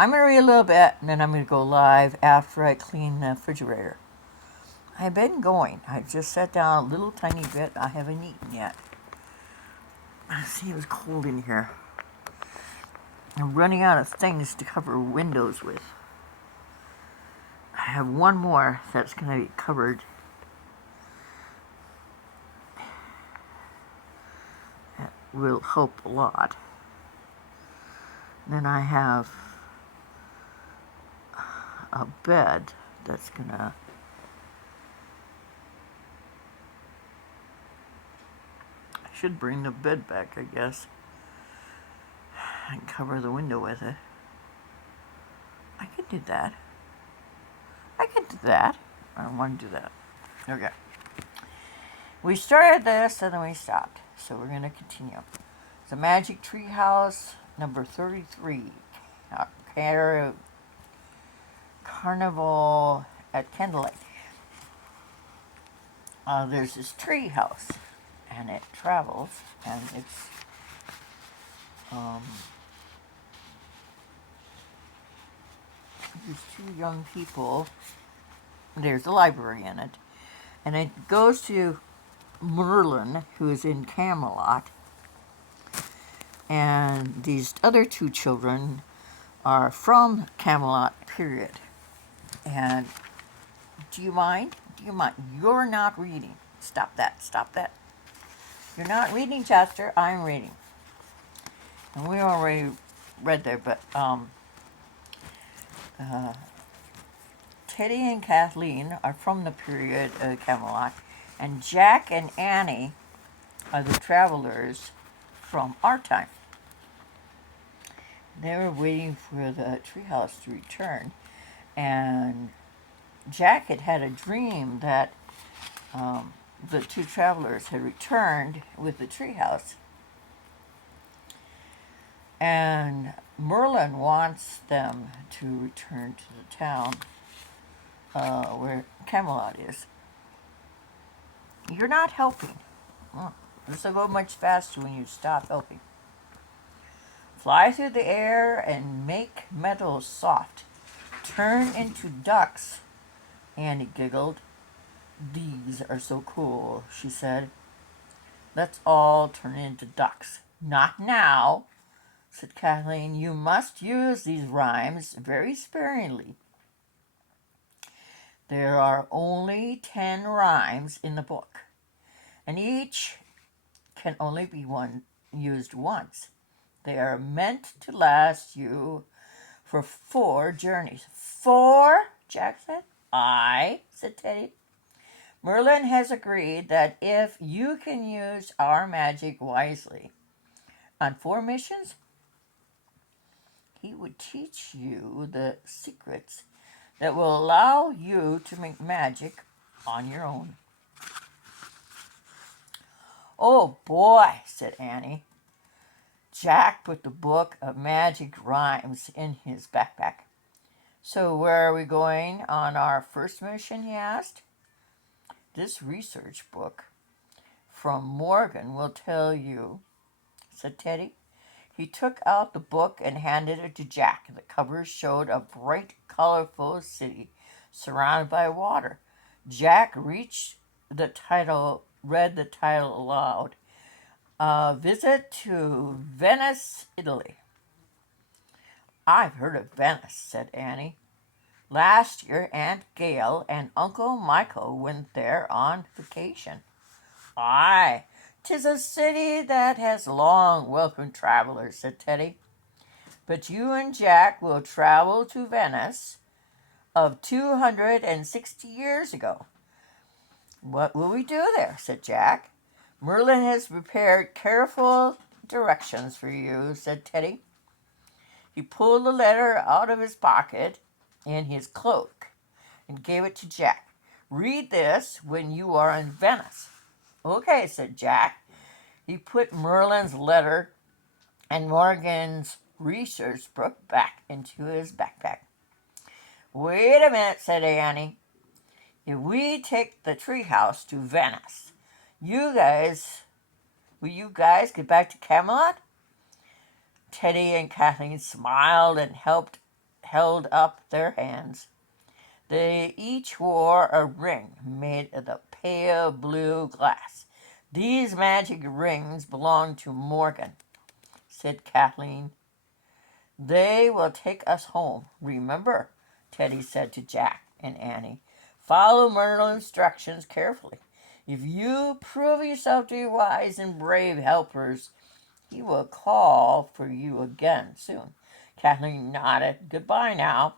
I'm going to read a little bit, and then I'm going to go live after I clean the refrigerator. I've been going. I just sat down a little tiny bit. I haven't eaten yet. See, it was cold in here. I'm running out of things to cover windows with. I have one more that's going to be covered. That will help a lot. Then I have a bed that's going to should bring the bed back, I guess, and cover the window with it. I could do that. I don't want to do that. Okay. We started this and then we stopped, so we're going to continue. The Magic Tree House, number 33. Carnival at Candlelight. There's this tree house, and it travels, and it's these two young people. There's a library in it, and it goes to Merlin, who is in Camelot, and these other two children are from Camelot, period. And do you mind? You're not reading. Stop that. You're not reading, Chester. I'm reading. And we already read there, but Teddy and Kathleen are from the period of Camelot, and Jack and Annie are the travelers from our time. They were waiting for the treehouse to return, and Jack had a dream that the two travelers had returned with the treehouse. And Merlin wants them to return to the town where Camelot is. You're not helping. This will go much faster when you stop helping. Fly through the air and make metals soft. Turn into ducks, Annie giggled. These are so cool, she said. Let's all turn into ducks. Not now, said Kathleen. You must use these rhymes very sparingly. There are only 10 rhymes in the book, and each can only be used once. They are meant to last you for 4 journeys. 4? Jack said. Aye, said Teddy. Merlin has agreed that if you can use our magic wisely on 4 missions, he would teach you the secrets that will allow you to make magic on your own. Oh boy, said Annie. Jack put the book of magic rhymes in his backpack. So where are we going on our first mission, he asked. This research book from Morgan will tell you, said Teddy. He took out the book and handed it to Jack. The cover showed a bright, colorful city surrounded by water. Jack read the title aloud. Visit to Venice, Italy. I've heard of Venice, said Annie. Last year, Aunt Gail and Uncle Michael went there on vacation. Aye, 'tis a city that has long welcomed travelers, said Teddy. But you and Jack will travel to Venice of 260 years ago. What will we do there, said Jack. Merlin has prepared careful directions for you, said Teddy. He pulled a letter out of his pocket in his cloak and gave it to Jack. Read this when you are in Venice. Okay, said Jack. He put Merlin's letter and Morgan's research book back into his backpack. Wait a minute, said Annie. If we take the treehouse to Venice, will you guys get back to Camelot? Teddy and Kathleen smiled and helped held up their hands. They each wore a ring made of the pale blue glass. These magic rings belong to Morgan, said Kathleen. They will take us home. Remember, Teddy said to Jack and Annie, follow Myrtle's instructions carefully. If you prove yourself to be wise and brave helpers, he will call for you again soon. Kathleen nodded. Goodbye now,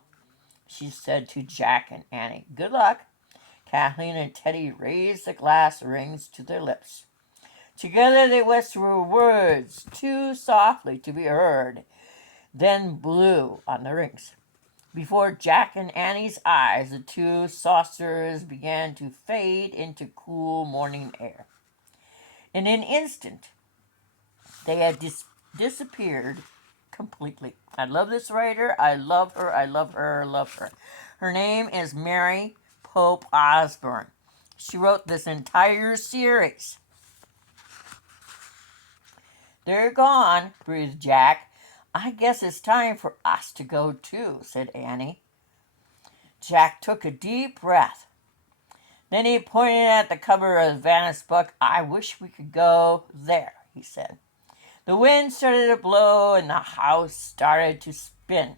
she said to Jack and Annie. Good luck. Kathleen and Teddy raised the glass rings to their lips. Together they whispered words too softly to be heard, then blew on the rings. Before Jack and Annie's eyes, the two saucers began to fade into cool morning air. In an instant, they had disappeared completely. I love this writer. I love her. I love her. I love her. Her name is Mary Pope Osborne. She wrote this entire series. They're gone, breathed Jack. I guess it's time for us to go too, said Annie. Jack took a deep breath. Then he pointed at the cover of Vanna's book. I wish we could go there, he said. The wind started to blow and the house started to spin.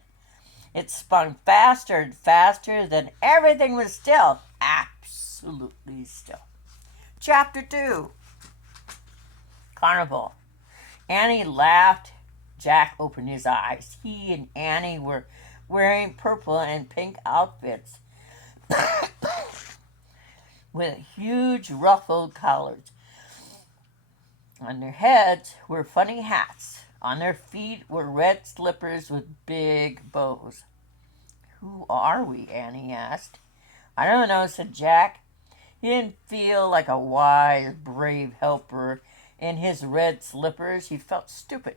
It spun faster and faster, then everything was still, absolutely still. Chapter 2, Carnival. Annie laughed. Jack opened his eyes. He and Annie were wearing purple and pink outfits with huge ruffled collars. On their heads were funny hats. On their feet were red slippers with big bows. Who are we? Annie asked. I don't know, said Jack. He didn't feel like a wise, brave helper in his red slippers. He felt stupid,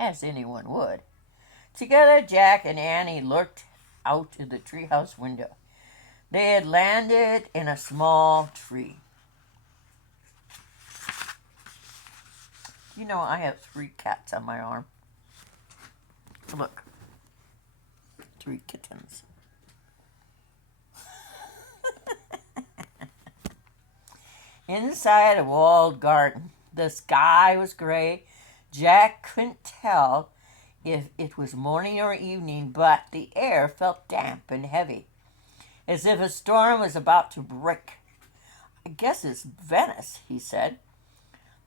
as anyone would. Together, Jack and Annie looked out of the treehouse window. They had landed in a small tree. You know, I have 3 cats on my arm. Look. 3 kittens. Inside a walled garden, the sky was gray. Jack couldn't tell if it was morning or evening, but the air felt damp and heavy, as if a storm was about to break. I guess it's Venice, he said.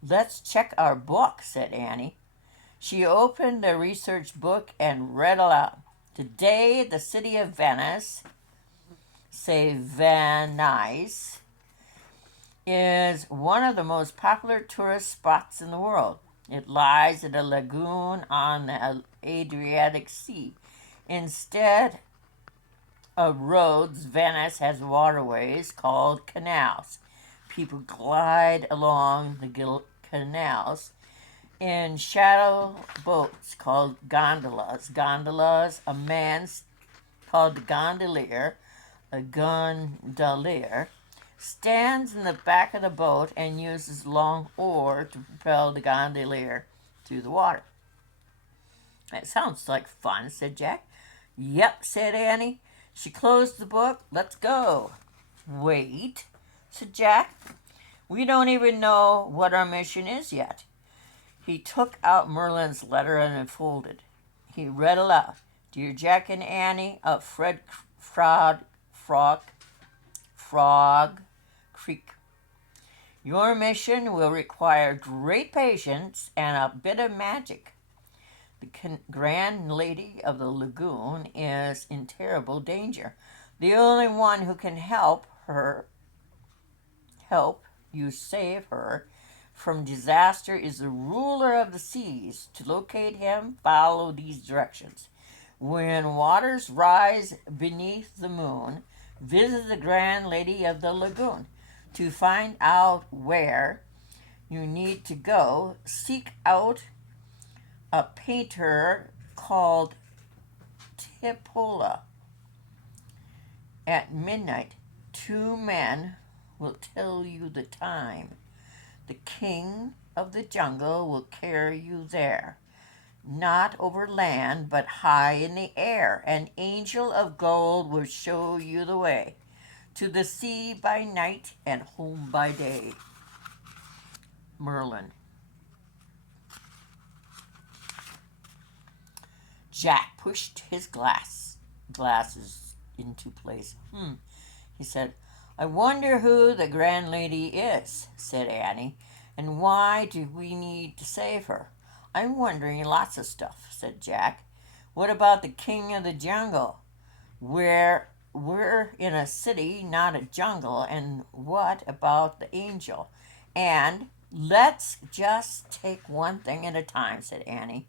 Let's check our book, said Annie. She opened the research book and read aloud. Today, the city of Venice, say Venice, is one of the most popular tourist spots in the world. It lies in a lagoon on the Adriatic Sea. Instead of roads, Venice has waterways called canals. People glide along the canals in shadow boats called gondolas. Gondolas, a man called the gondolier, a gondolier, stands in the back of the boat and uses long oar to propel the gondolier through the water. That sounds like fun, said Jack. Yep, said Annie. She closed the book. Let's go. Wait, said Jack. We don't even know what our mission is yet. He took out Merlin's letter and unfolded. He read aloud. Dear Jack and Annie of Frog Creek. Your mission will require great patience and a bit of magic. The grand lady of the lagoon is in terrible danger. The only one who can help you save her from disaster is the ruler of the seas. To locate him, follow these directions. When waters rise beneath the moon, visit the grand lady of the lagoon. To find out where you need to go, seek out a painter called Tipola. At midnight, 2 men will tell you the time. The king of the jungle will carry you there. not over land, but high in the air. An angel of gold will show you the way to the sea by night and home by day. Merlin. Jack pushed his glasses into place. He said. I wonder who the grand lady is, said Annie, and why do we need to save her? I'm wondering lots of stuff, said Jack. What about the king of the jungle? We're in a city, not a jungle, and what about the angel? And let's just take one thing at a time, said Annie.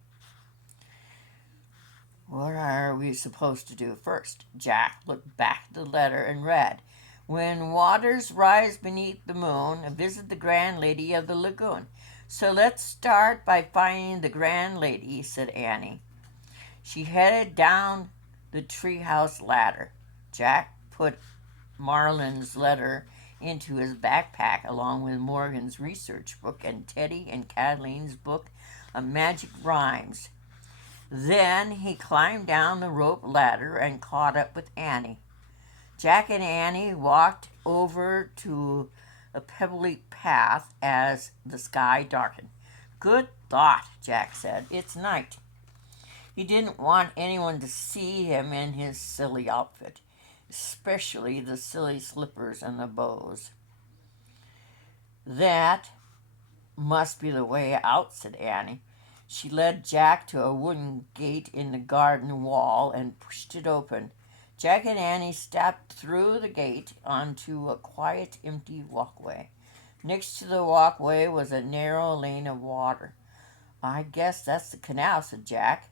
What are we supposed to do first? Jack looked back at the letter and read, When waters rise beneath the moon, visit the grand lady of the lagoon. So let's start by finding the grand lady, said Annie. She headed down the treehouse ladder. Jack put Marlin's letter into his backpack along with Morgan's research book and Teddy and Kathleen's book of magic rhymes. Then he climbed down the rope ladder and caught up with Annie. Jack and Annie walked over to a pebbly path as the sky darkened. Good thought, Jack said. It's night. He didn't want anyone to see him in his silly outfit, especially the silly slippers and the bows. That must be the way out, said Annie. She led Jack to a wooden gate in the garden wall and pushed it open. Jack and Annie stepped through the gate onto a quiet, empty walkway. Next to the walkway was a narrow lane of water. I guess that's the canal, said Jack.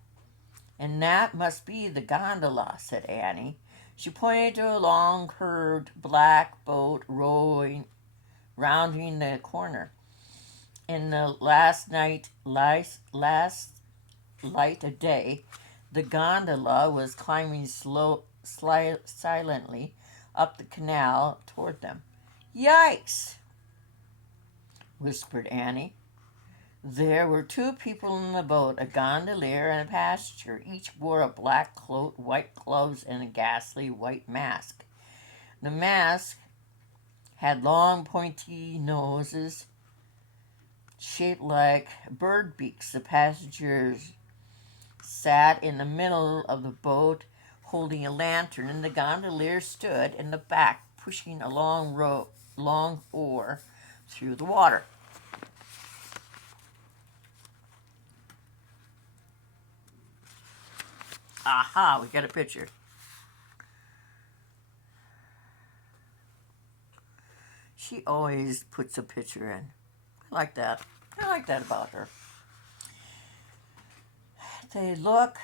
And that must be the gondola, said Annie. She pointed to a long, curved black boat rounding the corner. In the last light of day, the gondola was climbing silently up the canal toward them. Yikes, whispered Annie. There were two people in the boat, a gondolier and a passenger. Each wore a black coat, white gloves, and a ghastly white mask. The mask had long, pointy noses shaped like bird beaks. The passengers sat in the middle of the boat holding a lantern, and the gondolier stood in the back pushing a long oar through the water. Aha, we got a picture. She always puts a picture in. I like that. I like that about her. They look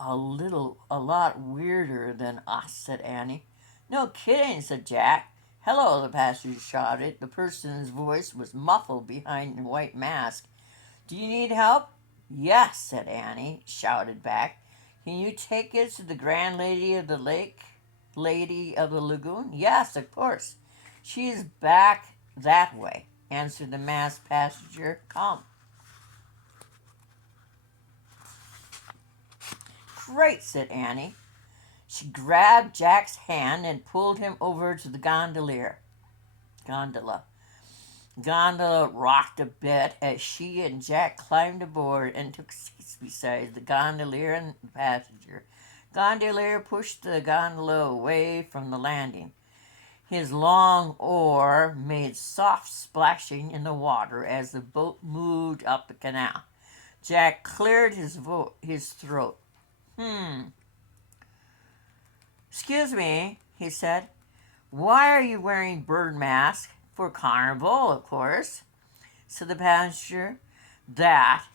a lot weirder than us, said Annie. No kidding, said Jack. Hello, the passenger shouted. The person's voice was muffled behind the white mask. Do you need help? Yes, said Annie, shouted back. Can you take us to the grand lady of the lady of the lagoon? Yes, of course. She is back that way, answered the masked passenger. Come. Great, said Annie. She grabbed Jack's hand and pulled him over to the gondola. Gondola rocked a bit as she and Jack climbed aboard and took seats beside the gondolier and the passenger. Gondolier pushed the gondola away from the landing. His long oar made soft splashing in the water as the boat moved up the canal. Jack cleared his throat. Excuse me, he said. Why are you wearing bird mask? For Carnival, of course, said the passenger. That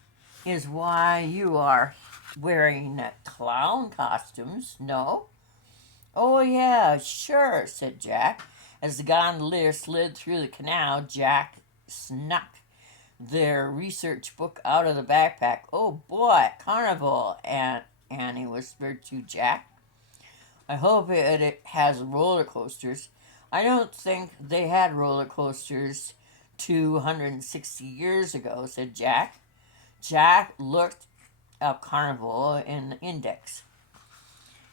is why you are wearing clown costumes, no? Oh, yeah, sure, said Jack. As the gondolier slid through the canal, Jack snuck their research book out of the backpack. Oh, boy, Carnival, Annie whispered to Jack. I hope it has roller coasters. I don't think they had roller coasters 260 years ago, said Jack. Jack looked up Carnival in the index.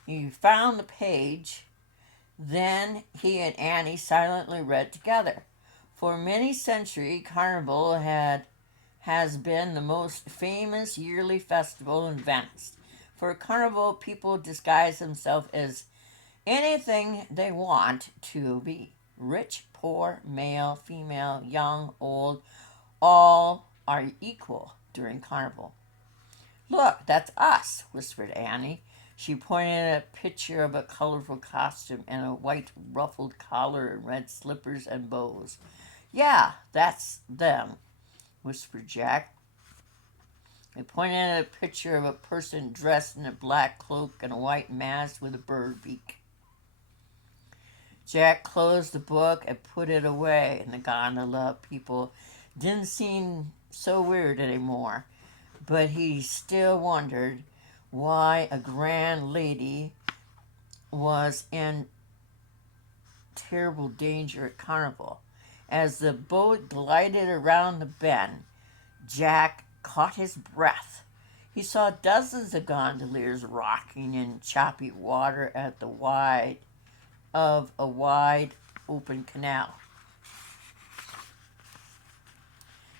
He found the page. Then he and Annie silently read together. For many centuries, Carnival has been the most famous yearly festival in Venice. For Carnival, people disguise themselves as anything they want to be. Rich, poor, male, female, young, old, all are equal during Carnival. Look, that's us, whispered Annie. She pointed at a picture of a colorful costume and a white ruffled collar and red slippers and bows. Yeah, that's them, whispered Jack. He pointed at a picture of a person dressed in a black cloak and a white mask with a bird beak. Jack closed the book and put it away in the gondola. People didn't seem so weird anymore, but he still wondered why a grand lady was in terrible danger at Carnival. As the boat glided around the bend, Jack caught his breath. He saw dozens of gondoliers rocking in choppy water at the wide open canal.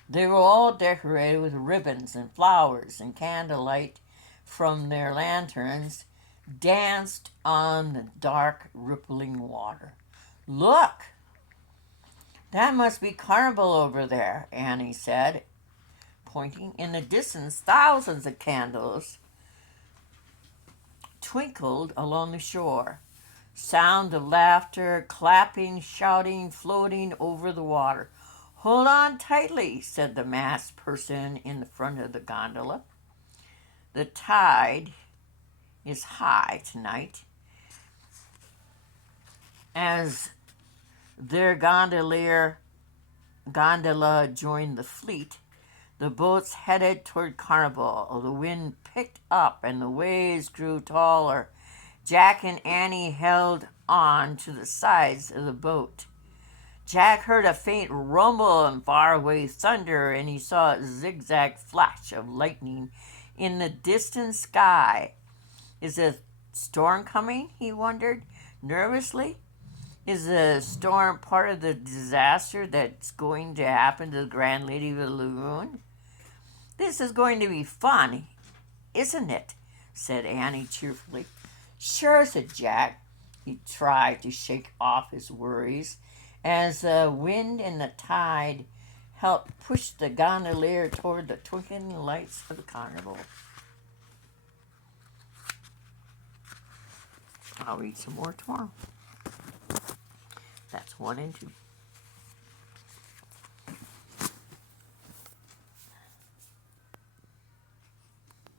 They were all decorated with ribbons and flowers, and candlelight from their lanterns danced on the dark, rippling water. Look! That must be Carnival over there, Annie said, pointing. In the distance, thousands of candles twinkled along the shore. Sound of laughter, clapping, shouting, floating over the water. Hold on tightly, said the masked person in the front of the gondola. The tide is high tonight. As their gondola joined the fleet, the boats headed toward Carnival. The wind picked up and the waves grew taller. Jack and Annie held on to the sides of the boat. Jack heard a faint rumble and faraway thunder, and he saw a zigzag flash of lightning in the distant sky. Is a storm coming? He wondered nervously. Is the storm part of the disaster that's going to happen to the Grand Lady of the Lagoon? This is going to be fun, isn't it? Said Annie cheerfully. Sure, said Jack. He tried to shake off his worries as the wind and the tide helped push the gondolier toward the twinkling lights of the Carnival. I'll read some more tomorrow. That's 1 and 2.